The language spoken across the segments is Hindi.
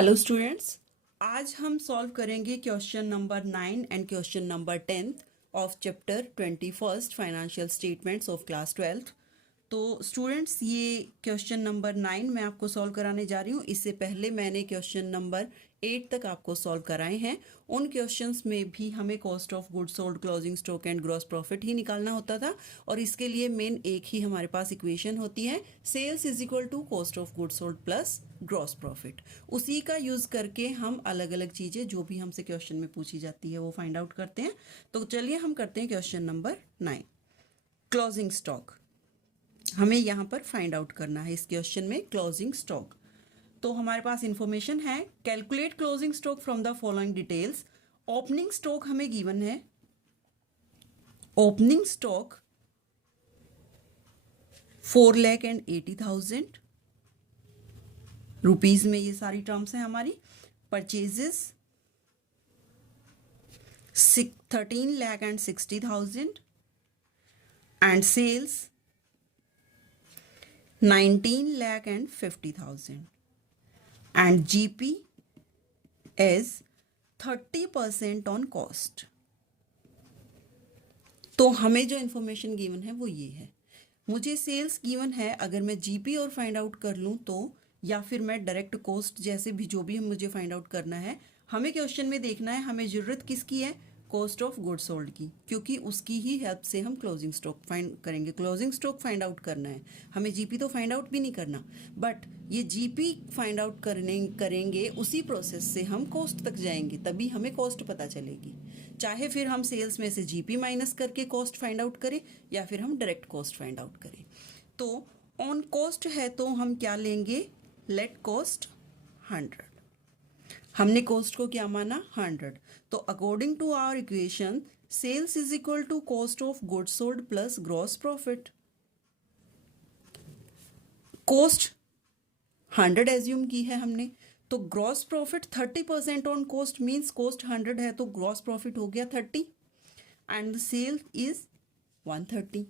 हेलो स्टूडेंट्स, आज हम सॉल्व करेंगे question number 9 and question number 10 of chapter 21 financial statements of class 12। तो स्टूडेंट्स, ये क्वेश्चन नंबर 9 मैं आपको सॉल्व कराने जा रही हूँ। इससे पहले मैंने क्वेश्चन नंबर 8 तक आपको सॉल्व कराए हैं। उन क्वेश्चंस में भी हमें cost of goods sold, closing stock and gross profit ही निकालना होता था, और इसके लिए मेन एक ही हमारे पास इक्वेशन होती है, sales is equal to cost of goods sold plus gross profit. उसी का यूज़ करके हम अलग अलग चीज़ें जो भी हमसे क्वेश्चन में पूछी जाती है वो फाइंड आउट करते हैं। तो चलिए हम करते हैं क्वेश्चन नंबर 9, क्लोजिंग स्टॉक। हमें यहाँ पर फाइंड आउट करना है इस क्वेश्चन में क्लोजिंग स्टॉक। तो हमारे पास इंफॉर्मेशन है, calculate closing stock from the following details. Opening stock हमें गिवन है, ओपनिंग स्टॉक 4,80,000 रुपीज में, ये सारी टर्म्स हैं हमारी। Purchases 13,60,000 and sales 19,50,000 and GP is 30% on cost। तो हमें जो इन्फॉर्मेशन गिवन है वो ये है। मुझे सेल्स गिवन है, अगर मैं जीपी और फाइंड आउट कर लूँ तो, या फिर मैं डायरेक्ट कॉस्ट, जैसे भी जो भी मुझे फाइंड आउट करना है, हमें क्वेश्चन में देखना है हमें ज़रूरत किसकी है, कॉस्ट ऑफ गुड्स सोल्ड की, क्योंकि उसकी ही हेल्प से हम क्लोजिंग स्टॉक फाइंड करेंगे। क्लोजिंग स्टॉक फाइंड आउट करना है हमें, जीपी तो फाइंड आउट भी नहीं करना, बट ये जीपी फाइंड आउट करेंगे उसी प्रोसेस से हम कॉस्ट तक जाएंगे, तभी हमें कॉस्ट पता चलेगी। चाहे फिर हम सेल्स में से जीपी माइनस करके कॉस्ट फाइंड आउट करें, या फिर हम डायरेक्ट कॉस्ट फाइंड आउट करें। तो ऑन कॉस्ट है तो हम क्या लेंगे, लेट कॉस्ट 100। हमने कॉस्ट को क्या माना, 100। तो according to our equation, sales is equal to cost of goods sold plus gross profit. Cost 100 assume की है हमने, तो gross profit 30% on cost means cost 100 है तो ग्रॉस प्रॉफिट हो गया 30 एंड द सेल इज 130।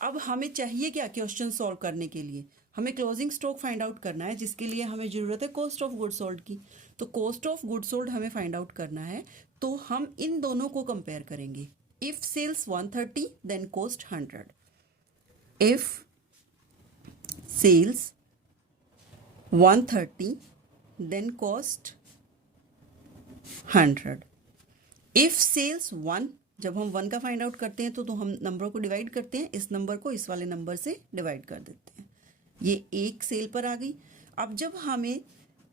अब हमें चाहिए क्या क्वेश्चन सॉल्व करने के लिए, हमें क्लोजिंग स्टॉक फाइंड आउट करना है, जिसके लिए हमें ज़रूरत है कॉस्ट ऑफ गुड्स सोल्ड की। तो कॉस्ट ऑफ गुड्स सोल्ड हमें फाइंड आउट करना है, तो हम इन दोनों को कंपेयर करेंगे। If sales 130 then cost 100, if sales 130 then cost 100। If sales 1, जब हम 1 का फाइंड आउट करते हैं तो हम नंबरों को डिवाइड करते हैं, इस नंबर को इस वाले नंबर से डिवाइड कर देते हैं, ये एक सेल पर आ गई। अब जब हमें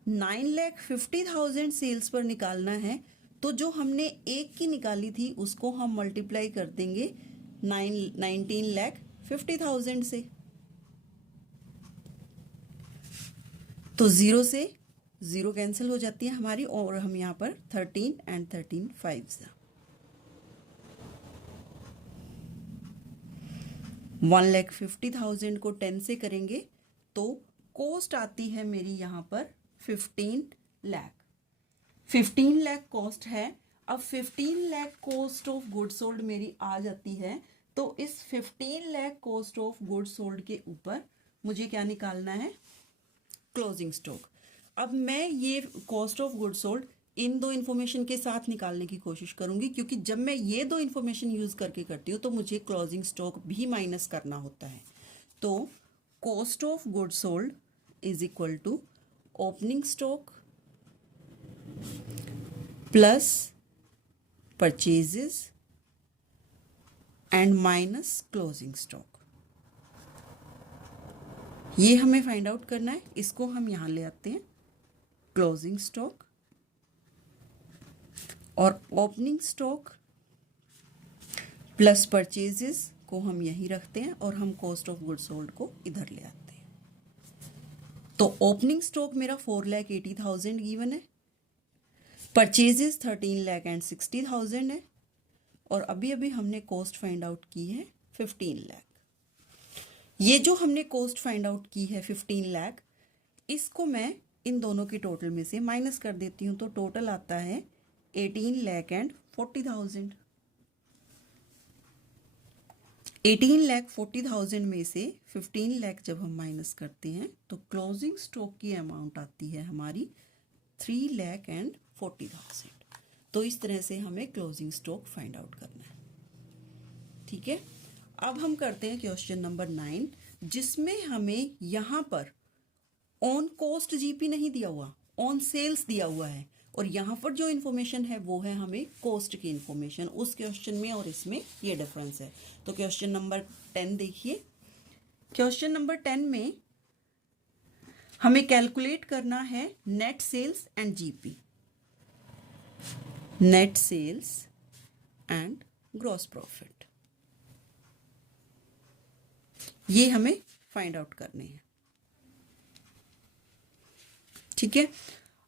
9,50,000 सेल्स पर निकालना है, तो जो हमने एक की निकाली थी उसको हम मल्टीप्लाई कर देंगे 19,50,000 से। तो 0 से 0 कैंसिल हो जाती है हमारी, और हम यहाँ पर 13 एंड 13 5 1,50,000 को 10 से करेंगे तो कॉस्ट आती है मेरी यहाँ पर 15 लाख। 15 लाख कॉस्ट है। अब 15 lakh cost of goods sold मेरी आ जाती है, तो इस 15 lakh cost of goods sold के ऊपर मुझे क्या निकालना है, क्लोजिंग स्टॉक। अब मैं ये cost of goods sold in दो इन्फॉर्मेशन के साथ निकालने की कोशिश करूंगी, क्योंकि जब मैं ये दो इन्फॉर्मेशन यूज़ करके करती हूँ तो मुझे क्लोजिंग स्टॉक भी माइनस करना होता है। तो cost of goods sold is equal to opening stock plus purchases and minus closing stock. ये हमें फाइंड आउट करना है, इसको हम यहाँ ले आते हैं, क्लोजिंग स्टॉक और ओपनिंग स्टॉक प्लस परचेजेस को हम यहीं रखते हैं, और हम कॉस्ट ऑफ गुड्स सोल्ड को इधर ले आते हैं। तो ओपनिंग स्टॉक मेरा 4,80,000 गिवन है, परचेजेस 13,60,000 है, और अभी अभी हमने कॉस्ट फाइंड आउट की है 15 लाख। ये जो हमने कॉस्ट फाइंड आउट की है 15 लाख, इसको मैं इन दोनों के टोटल में से माइनस कर देती हूँ, तो टोटल आता है 18,40,000। 18,40,000 में से 15 लाख जब हम माइनस करते हैं तो क्लोजिंग स्टॉक की अमाउंट आती है हमारी 3,40,000। तो इस तरह से हमें क्लोजिंग स्टॉक फाइंड आउट करना है। ठीक है, अब हम करते हैं क्वेश्चन नंबर 9, जिसमें हमें यहाँ पर ऑन कॉस्ट जीपी नहीं दिया हुआ, ऑन सेल्स दिया हुआ है, और यहाँ पर जो इन्फॉर्मेशन है वो है हमें कॉस्ट की इन्फॉर्मेशन। उस क्वेश्चन में और इसमें ये डिफरेंस है। तो क्वेश्चन नंबर 10 देखिए। क्वेश्चन नंबर 10 में हमें कैलकुलेट करना है net sales and GP, net sales and gross profit, ये हमें फाइंड आउट करने हैं। ठीक है,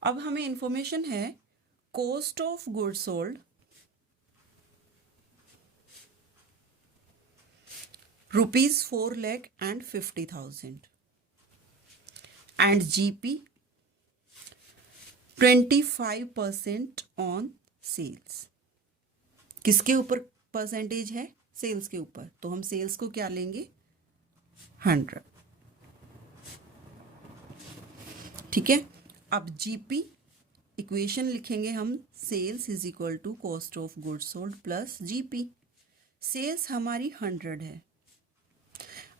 अब हमें इंफॉर्मेशन है cost of goods sold ₹4,50,000 and GP 25% on sales. किसके ऊपर परसेंटेज है? सेल्स के ऊपर। तो हम सेल्स को क्या लेंगे? 100। ठीक है, अब जीपी इक्वेशन लिखेंगे हम, sales is equal to cost of goods sold plus GP. Sales हमारी 100 है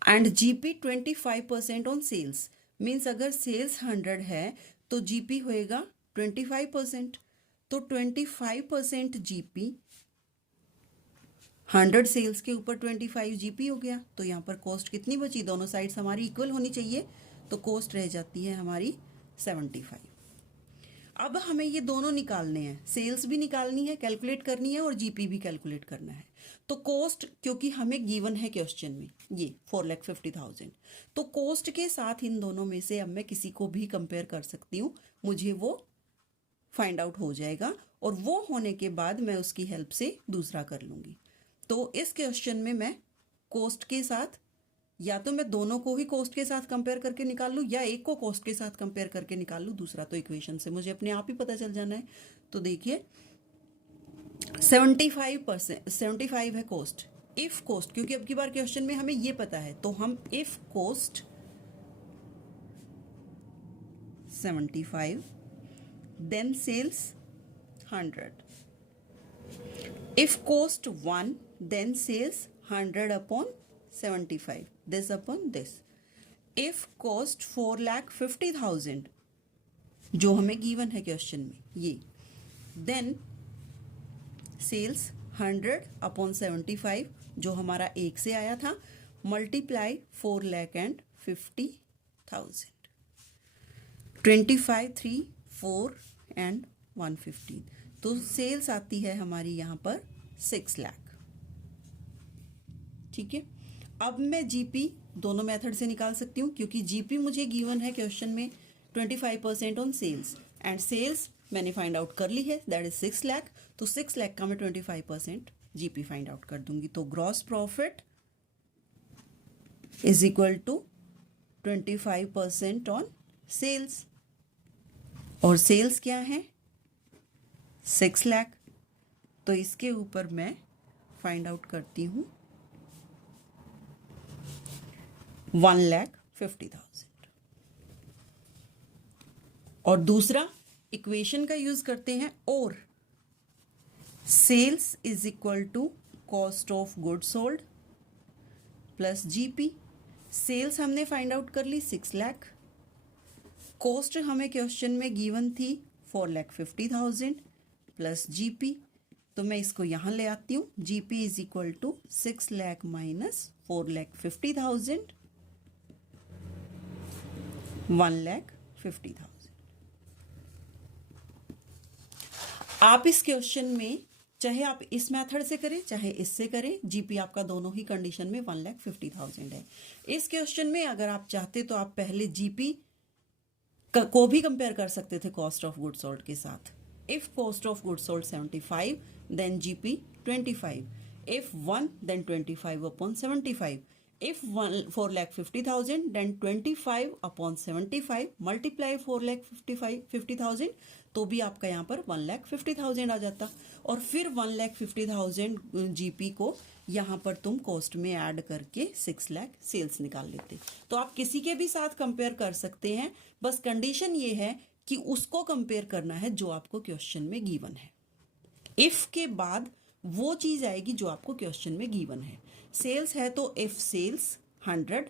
and GP 25% on sales, means अगर सेल्स 100 है तो जीपी होएगा 25%। तो 25% जीपी, 100 सेल्स के ऊपर 25 जीपी हो गया। तो यहाँ पर कॉस्ट कितनी बची? दोनों साइड्स हमारी इक्वल होनी चाहिए, तो कॉस्ट रह जाती है हमारी 75। अब हमें ये दोनों निकालने हैं, सेल्स भी निकालनी है, कैलकुलेट करनी है, और जीपी भी कैलकुलेट करना है। तो कॉस्ट, क्योंकि हमें गिवन है क्वेश्चन में ये 4,50,000, तो कॉस्ट के साथ इन दोनों में से अब मैं किसी को भी कंपेयर कर सकती हूँ, मुझे वो फाइंड आउट हो जाएगा, और वो होने के बाद मैं उसकी हेल्प से दूसरा कर लूँगी। तो इस क्वेश्चन में मैं कॉस्ट के साथ, या तो मैं दोनों को ही कॉस्ट के साथ कंपेयर करके निकाल लूँ, या एक को कॉस्ट के साथ कंपेयर करके निकाल लूँ, दूसरा तो इक्वेशन से मुझे अपने आप ही पता चल जाना है। तो देखिए 75% है कॉस्ट। इफ कॉस्ट, क्योंकि अब की बार क्वेश्चन में हमें ये पता है, तो हम if cost 75 then sales 100, if cost 1 then sales 100 upon 75, this upon this. if cost 4,50,000 जो हमें गिवन है क्वेश्चन में ये, then sales 100 upon 75 जो हमारा एक से आया था, मल्टीप्लाई 4,50,000, 25, 3, 4 and 115, तो सेल्स आती है हमारी यहाँ पर 6 लाख। ठीक है, अब मैं जीपी दोनों मेथड से निकाल सकती हूँ, क्योंकि जीपी मुझे गिवन है क्वेश्चन में 25% ऑन सेल्स, एंड सेल्स मैंने फाइंड आउट कर ली है, दैट इज 6 लाख। तो 6 लाख का मैं 25% जीपी फाइंड आउट कर दूंगी। तो gross profit is equal to 25% on sales, और सेल्स क्या है? 6 लाख। तो इसके ऊपर मैं फाइंड आउट करती हूँ 1,50,000, और दूसरा इक्वेशन का यूज करते हैं, और sales is equal to cost of goods sold plus GP. Sales हमने फाइंड आउट कर ली 6 लाख, कॉस्ट हमें क्वेश्चन में गिवन थी 4,50,000 प्लस जीपी। तो मैं इसको यहां ले आती हूं, GP is equal to 6 lakh minus 4,50,000, 1,50,000। आप इस क्वेश्चन में चाहे आप इस मेथड से करें चाहे इससे करें, जीपी आपका दोनों ही कंडीशन में 1,50,000 है। इस क्वेश्चन में अगर आप चाहते तो आप पहले जीपी को भी कंपेयर कर सकते थे कॉस्ट ऑफ गुड्स सोल्ड के साथ। If cost of goods sold 75 then GP 25, if 1 then 25 upon 75, if 4,50,000 then 25 upon 75 multiply 4,50,000, तो भी आपका यहाँ पर 1,50,000 आ जाता, और फिर 1,50,000 जीपी को यहाँ पर तुम कॉस्ट में ऐड करके 6 लाख सेल्स निकाल लेते। तो आप किसी के भी साथ कंपेयर कर सकते हैं, बस कंडीशन ये है कि उसको कंपेयर करना है जो आपको क्वेश्चन में गिवन है। इफ के बाद वो चीज आएगी जो आपको क्वेश्चन में गिवन है। सेल्स है तो इफ सेल्स 100,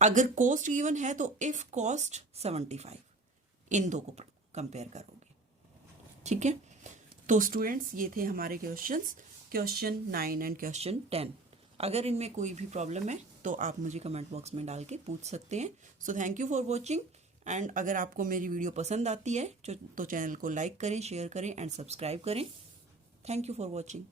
अगर कॉस्ट गिवन है तो इफ कॉस्ट 75, इन दो को कंपेयर करोगे। ठीक है, तो स्टूडेंट्स ये थे हमारे क्वेश्चंस, क्वेश्चन 9 एंड क्वेश्चन 10। अगर इनमें कोई भी प्रॉब्लम है तो आप मुझे कमेंट बॉक्स में डाल के पूछ सकते हैं। So thank you for watching, and अगर आपको मेरी वीडियो पसंद आती है तो चैनल को लाइक करें, शेयर करें एंड सब्सक्राइब करें। Thank you for watching.